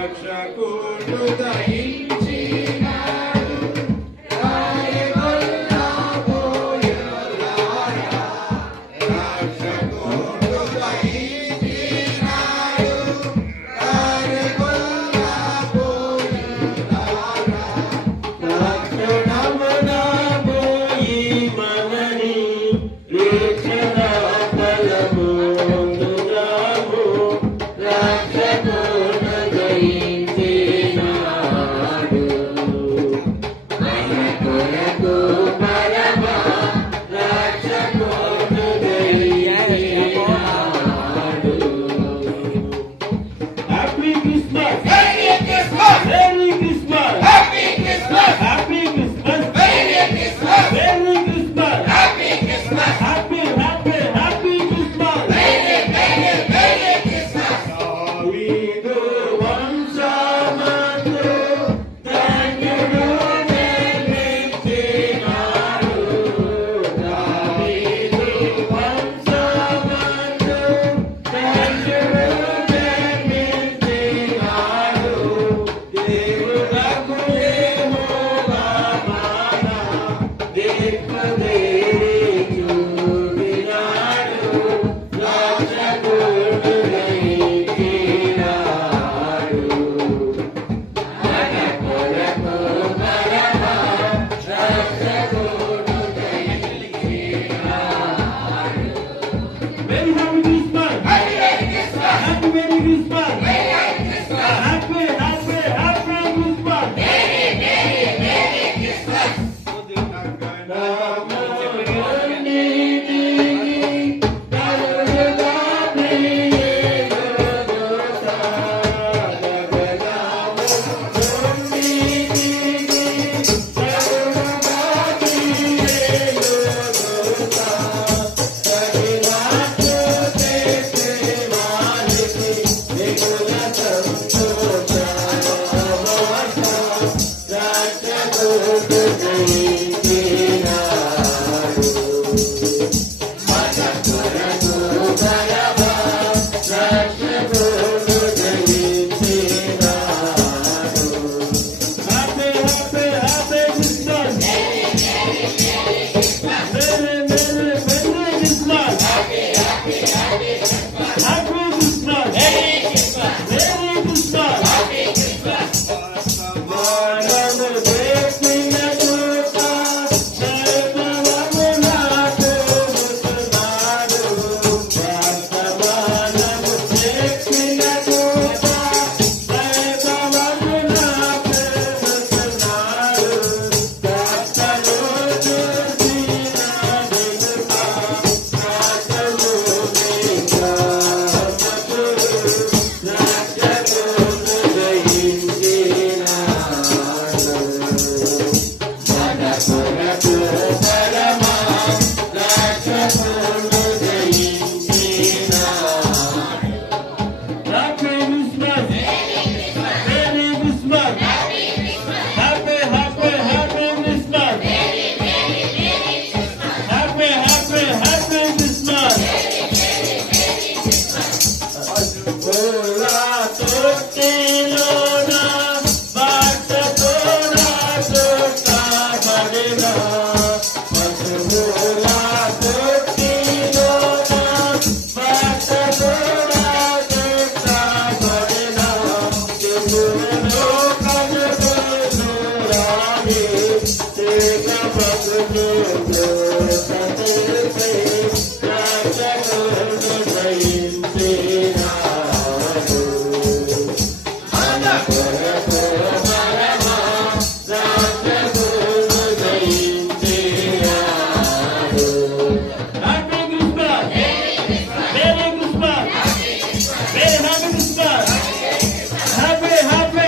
రక్షకుడు దయించినాడు రాయగొల్ల బోయలారా రక్షకుడు దయించినాడు రాయగొల్ల బోయలారా రక్షణమున పోయి మనని రక్షణ ఫలము పొందుదాము రక్షకుడు దయించినాడు మన కొరకు పరమ రక్షకుడు దయించినాడు. Happy Christmas merry Christmas merry Christmas happy Christmas happy Christmas merry Christmas merry Christmas happy Christmas happy happy happy Christmas merry merry merry Christmas. దావీదు వంశమందు ధన్యుడు జన్మించినాడు దావీదు వంశమందు ధన్యుడు జన్మించినాడు దేవుడకు యెహోవా మన దిక్మదేవి చూపినాడు రక్షకుడు దయించినాడు మన కొరకు పరమ రక్షకుడు దయించినాడు. Very happy Christmas happy merry Christmas happy happy happy Christmas Happy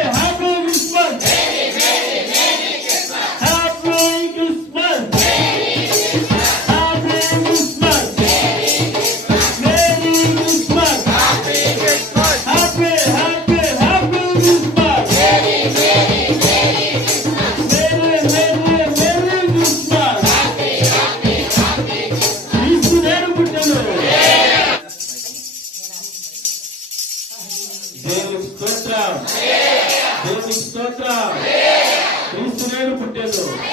దేవునికి స్తోత్రం. క్రీస్తు నేడు పుట్టాను.